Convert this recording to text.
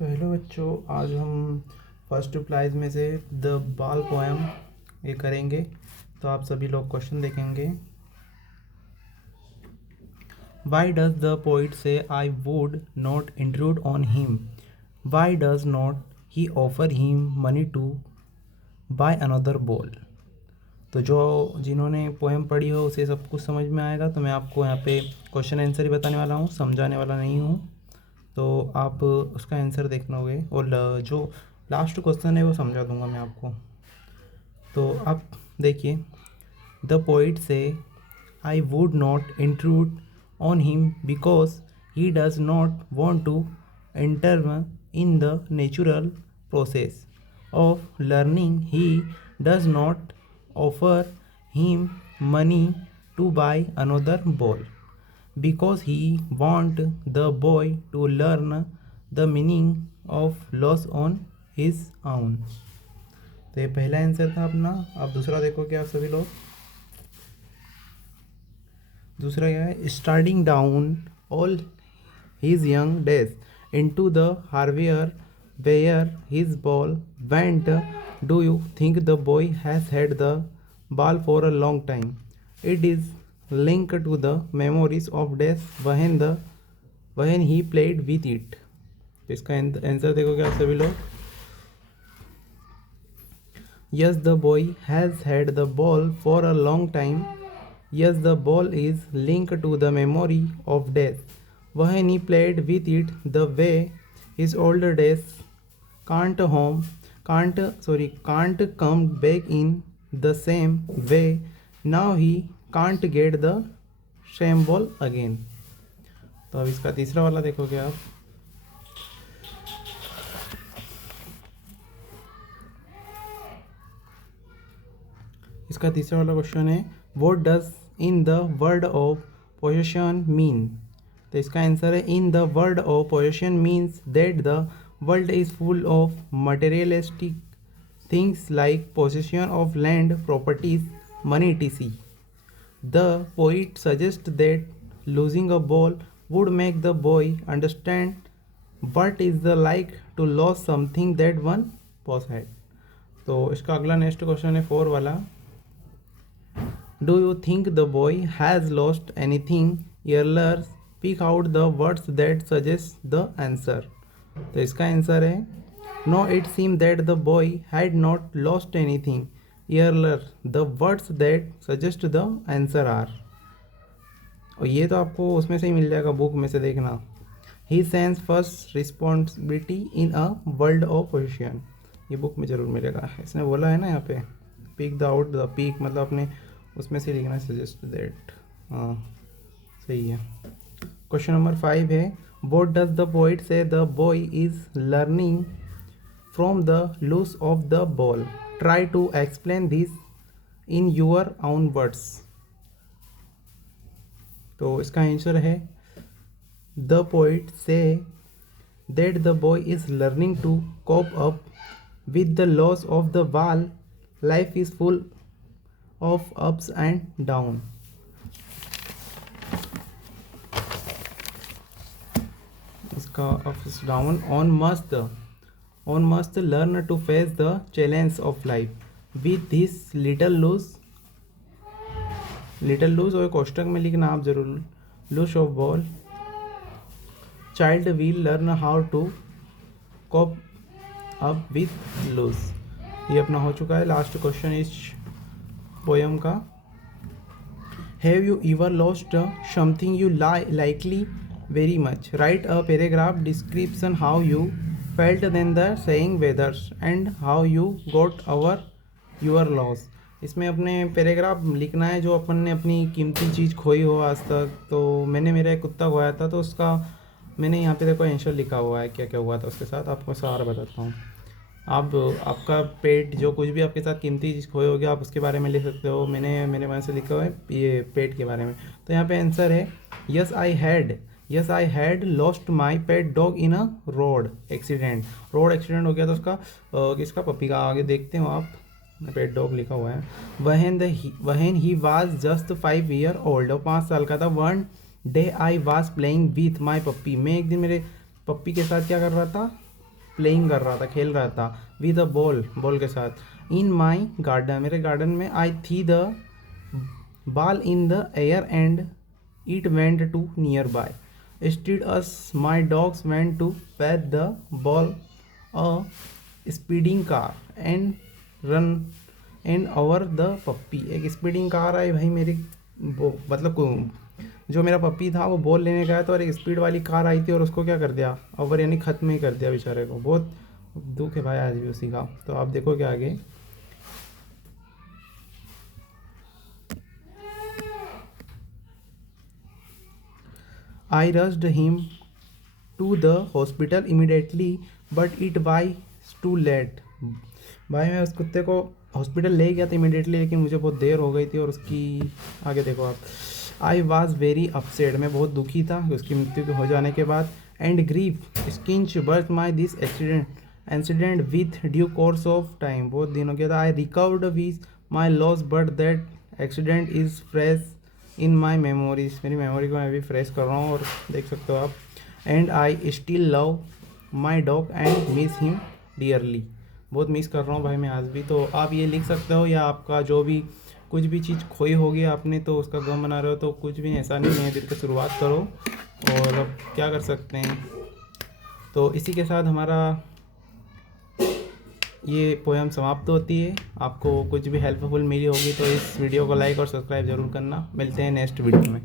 तो हेलो बच्चों, आज हम फर्स्ट रिप्लाइज में से द बाल पोएम ये करेंगे। तो आप सभी लोग क्वेश्चन देखेंगे। Why does the poet say I would not intrude on him? Why does not he offer him money to buy another ball? तो जो जिन्होंने पोएम पढ़ी हो उसे सब कुछ समझ में आएगा। तो मैं आपको यहाँ पे क्वेश्चन आंसर ही बताने वाला हूँ, समझाने वाला नहीं हूँ। तो आप उसका आंसर देखना होगे और जो लास्ट क्वेश्चन है वो समझा दूंगा मैं आपको। तो आप देखिए, the poet say I would not intrude on him because he does not want to enter in the natural process of learning. He does not offer him money to buy another ball because he want the boy to learn the meaning of loss on his own। तो ये पहला answer था अपना। अब दूसरा देखो क्या सभी लोग। दूसरा क्या है? Starting down all his young days into the harbor where his ball went, do you think the boy has had the ball for a long time? It is linked to the memories of days when he played with it। इसका answer देखो क्या सभी लोग। Yes, the boy has had the ball for a long time। Yes, the ball is linked to the memory of days when he played with it, the way his older days can't come back in the same way। Now he can't get the same ball again। तो अब इसका तीसरा वाला देखोगे आप। इसका तीसरा वाला क्वेश्चन है, what does in the word of possession mean? तो इसका आंसर है, in the word of possession means that the world is full of materialistic things like possession of land, properties, money etc। The poet suggest that losing a ball would make the boy understand what is the like to loss something that one possessed. तो इसका अगला next question है 4 वाला। Do you think the boy has lost anything earlier? Pick out the words that suggest the answer। तो इसका answer है, no, it seemed that the boy had not lost anything earlier। the words that suggest the answer are। और ये तो आपको उसमें से ही मिल जाएगा, बुक में से देखना। he sense first responsibility in a world of possession। ये बुक में ज़रूर मिलेगा। इसने बोला है ना यहाँ पे, pick the out the pick, मतलब अपने उसमें से लिखना सजेस्ट दैट। हाँ सही है। क्वेश्चन नंबर 5 है, what does the poet say the boy is learning from the lose of the ball? Try to explain this in your own words. तो इसका आंसर है, the poet say that the boy is learning to cope up with the loss of the ball. Life is full of ups and down. इसका ups down. One must learn to face the challenge of life with this little loose और कोष्टक में लिखना आप जरूर, lose of ball. Child will learn how to cope up with lose. ये अपना हो चुका है लास्ट क्वेश्चन इस पोएम का। Have you ever lost something you likely very much? Write a paragraph description how you felt then the saying weathers and how you got over your loss। इसमें अपने paragraph लिखना है जो अपन ने अपनी कीमती चीज़ खोई हो आज तक। तो मैंने मेरा एक कुत्ता खोया था, तो उसका मैंने यहाँ पे देखो आंसर लिखा हुआ है क्या क्या हुआ था उसके साथ। आपको सारा बताता हूँ। आप आपका पेट, जो कुछ भी आपके साथ कीमती चीज़ खोए होगी आप उसके बारे में लिख सकते हो। मेरे वहाँ से लिखा हुआ है ये पेट के बारे में। तो यहाँ पे आंसर है, Yes, I had lost my pet dog in a road accident। Road accident हो गया था उसका, किसका? पप्पी का। आगे देखते हो आप, पेट डॉग लिखा हुआ है। when he was just 5 year old, और 5 साल का था। one day I was playing with my puppy। मैं एक दिन मेरे पप्पी के साथ क्या कर रहा था? प्लेइंग कर रहा था, खेल रहा था विद अ बॉल के साथ। इन माई गार्डन, मेरे गार्डन में। I threw the ball in the air and it went to near by. Instead as my dogs went to fetch the ball a speeding car and run and over the puppy. एक speeding car आई भाई मेरी, वो मतलब जो मेरा पप्पी था वो ball लेने गया था और एक स्पीड वाली कार आई थी और उसको क्या कर दिया, ओवर यानी ख़त्म ही कर दिया बेचारे को। बहुत दुख है भाई आज भी उसी का। तो आप देखो क्या आगे। I rushed him to the hospital immediately but it was too late. भाई मैं उस कुत्ते को हॉस्पिटल ले गया था इमिडिएटली, लेकिन मुझे बहुत देर हो गई थी और उसकी आगे देखो आप। आई वॉज वेरी अपसेट, मैं बहुत दुखी था उसकी मृत्यु हो जाने के बाद। एंड ग्रीफ स्किंच birth my this incident with due course of time, बहुत दिन हो गया था। I recovered with my loss but that accident is fresh in my memories, मेरी मेमोरी को मैं भी फ्रेश कर रहा हूँ और देख सकते हो आप। And I still love my dog and miss him dearly, बहुत मिस कर रहा हूँ भाई मैं आज भी। तो आप ये लिख सकते हो, या आपका जो भी कुछ भी चीज़ खोई होगी आपने तो उसका गम बना रहे हो, तो कुछ भी ऐसा नहीं, नए दिन की शुरुआत करो। और अब क्या कर सकते हैं, तो इसी के साथ हमारा ये पोएम समाप्त होती है। आपको कुछ भी हेल्पफुल मिली होगी तो इस वीडियो को लाइक और सब्सक्राइब ज़रूर करना। मिलते हैं नेक्स्ट वीडियो में।